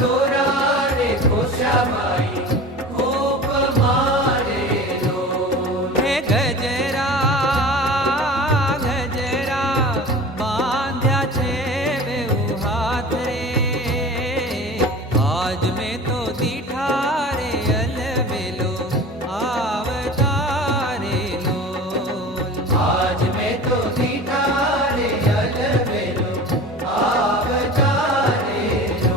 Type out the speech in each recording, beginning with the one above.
थोरा रे घोषाबाई खूप मारे लो हे गजरा गजरा बांध्या छे बेऊ हाथ रे आज में तो दीठा रे अलबेलो आवतारे लोल आज मैं तो दीठा रे अलबेलो आवतारे लो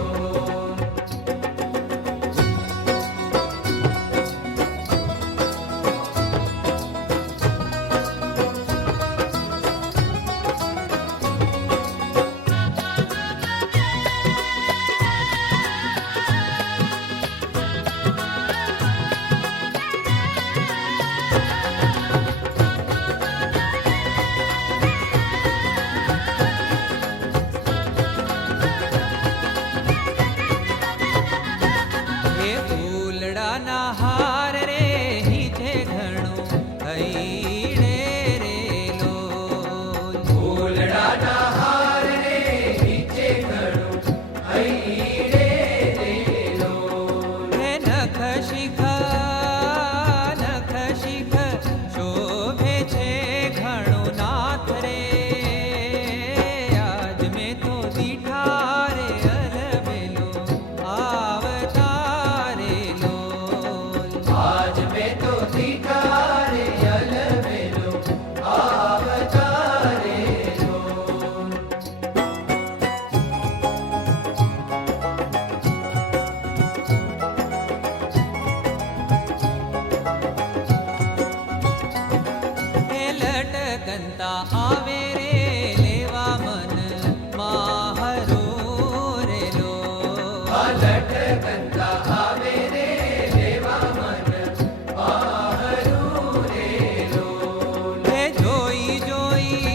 हे फूलડાના હાર રે હીધે ઘણું હૈડે રે લોલ ફૂલડાના હાર રે નીચે ઘણું હૈડે રે લો હે નખ શિખ શોભે છે ઘણું નાથ રે આજ મેં તો દીઠા રે અલબેલો આવતારે લોલ आज मैं तो दीठा रे अलबेलो आवतारे लो હે લટકંતા આવે રે લેવા મન માહરો રે લો લટકંતા આવે રે લેવા મન મારું રે લો હે જોઈ જોઈ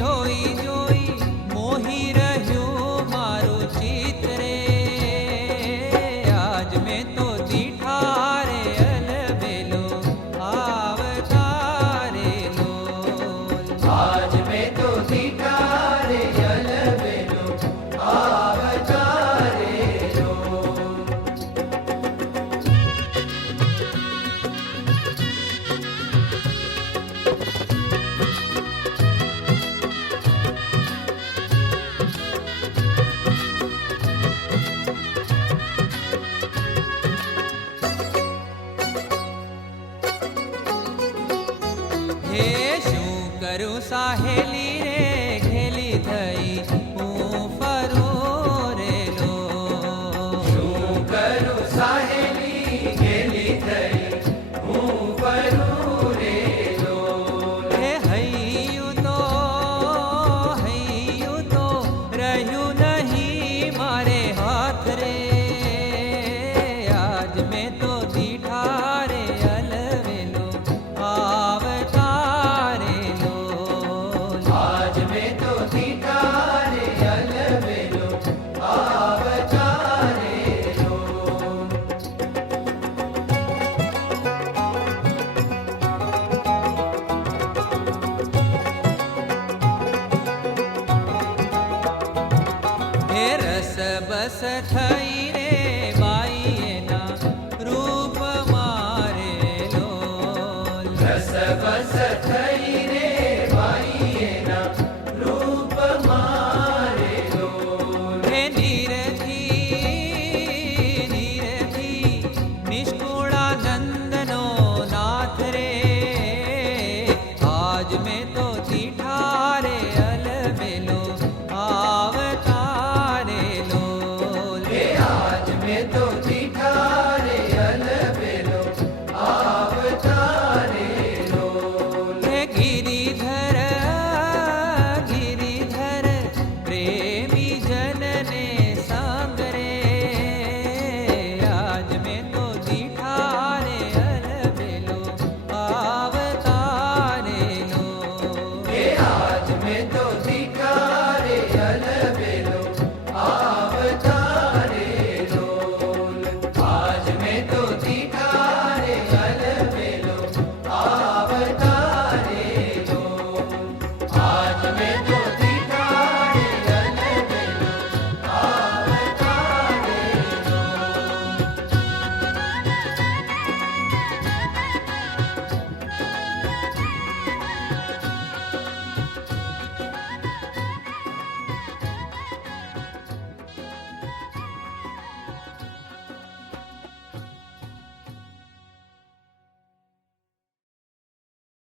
જોઈ જોઈ મોહી રહ્યું મારું ચિત્ત રે આજ મેં તો દીઠા રે અલબેલો આવતારે લોલ आज मैं तो दीठा रे अलबेलो आवतारे लो હે શું કરું સાહેલી રે ઘેલી થઈ હું ફરું રે લો શું કરું સાહેલી ગેલી થઈ હું ફરું રે લો હે હૈયું તો રહ્યું નહીં મારે હાથ રે આજ મેં તો દીઠા રે અલવેલો આવતારે લોલ आज मैं तो दीठा रे अलबेलो आवतारे लो હે રસ બસ થઈ રે બાઈ એના રૂપ મારે લોલ રસ બસ થઈ રે બાઈ એના રૂપ મારે લો હે નીરથી નિષ્કુળાનંદનો નાથ રે આજ મેં તો દીઠા રે અલબેલો આવતારે લોલ હે आज मैं तो दीठा रे अलबेलो आवतारे लो હે ગિરિધર પ્રેમી જનને સંગ રે આજ મેં તો દીઠા રે અલબેલો આવતારે લો हे आज मैं तो